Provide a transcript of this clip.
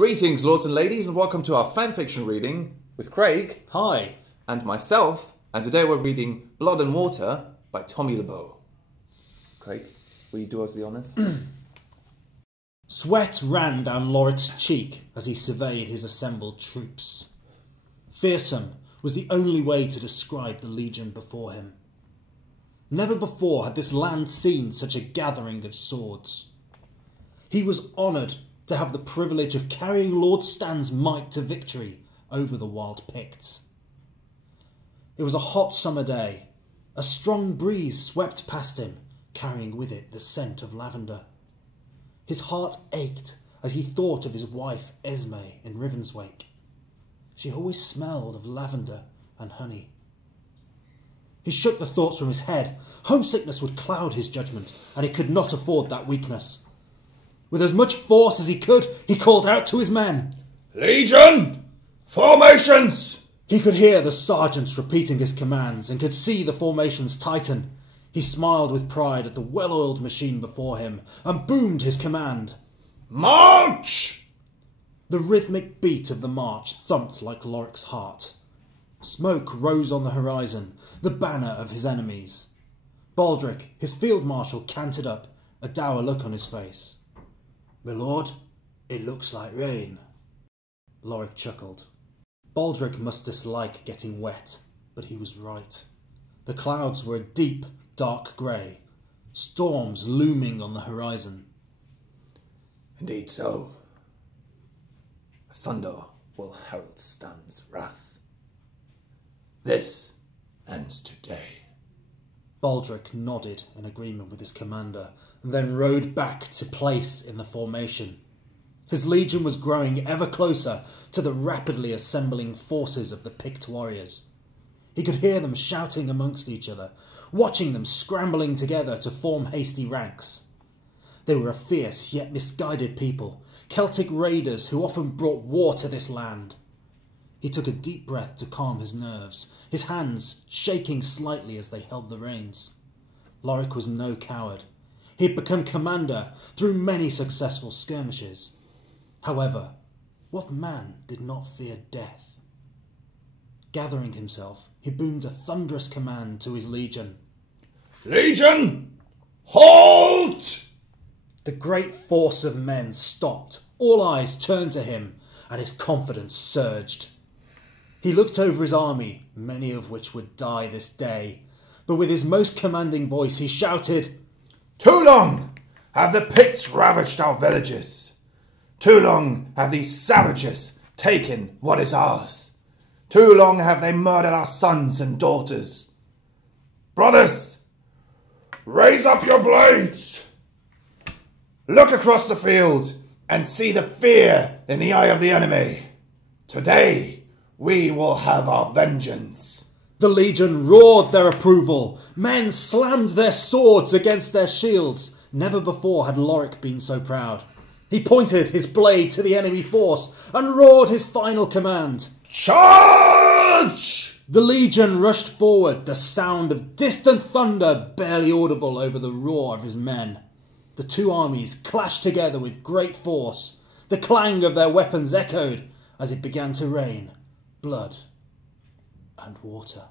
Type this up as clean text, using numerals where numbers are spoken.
Greetings, lords and ladies, and welcome to our fanfiction reading with Craig. Hi. And myself, and today we're reading Blood and Water by Tommy LeBeau. Craig, will you do us the honours? Sweat ran down Loric's cheek as he surveyed his assembled troops. Fearsome was the only way to describe the legion before him. Never before had this land seen such a gathering of swords. He was honoured to have the privilege of carrying Lord Stan's might to victory over the wild Picts. It was a hot summer day. A strong breeze swept past him, carrying with it the scent of lavender. His heart ached as he thought of his wife Esme in Ravenswake. She always smelled of lavender and honey. He shook the thoughts from his head. Homesickness would cloud his judgment, and he could not afford that weakness. With as much force as he could, he called out to his men. "Legion! Formations!" He could hear the sergeants repeating his commands and could see the formations tighten. He smiled with pride at the well-oiled machine before him and boomed his command. "March!" The rhythmic beat of the march thumped like Loric's heart. Smoke rose on the horizon, the banner of his enemies. Baldric, his field marshal, cantered up, a dour look on his face. "My lord, it looks like rain." Loric chuckled. Baldric must dislike getting wet, but he was right. The clouds were a deep, dark grey, storms looming on the horizon. Indeed so. Thunder will herald Stan's wrath. This ends today. Baldric nodded in agreement with his commander, and then rode back to place in the formation. His legion was growing ever closer to the rapidly assembling forces of the Pict warriors. He could hear them shouting amongst each other, watching them scrambling together to form hasty ranks. They were a fierce yet misguided people, Celtic raiders who often brought war to this land. He took a deep breath to calm his nerves, his hands shaking slightly as they held the reins. Loric was no coward. He had become commander through many successful skirmishes. However, what man did not fear death? Gathering himself, he boomed a thunderous command to his legion. "Legion, halt!" The great force of men stopped. All eyes turned to him, and his confidence surged. He looked over his army, many of which would die this day, but with his most commanding voice he shouted, "Too long have the Picts ravaged our villages. Too long have these savages taken what is ours. Too long have they murdered our sons and daughters. Brothers, raise up your blades. Look across the field and see the fear in the eye of the enemy. Today we will have our vengeance." The legion roared their approval. Men slammed their swords against their shields. Never before had Loric been so proud. He pointed his blade to the enemy force and roared his final command. "Charge!" The legion rushed forward, the sound of distant thunder barely audible over the roar of his men. The two armies clashed together with great force. The clang of their weapons echoed as it began to rain blood and water.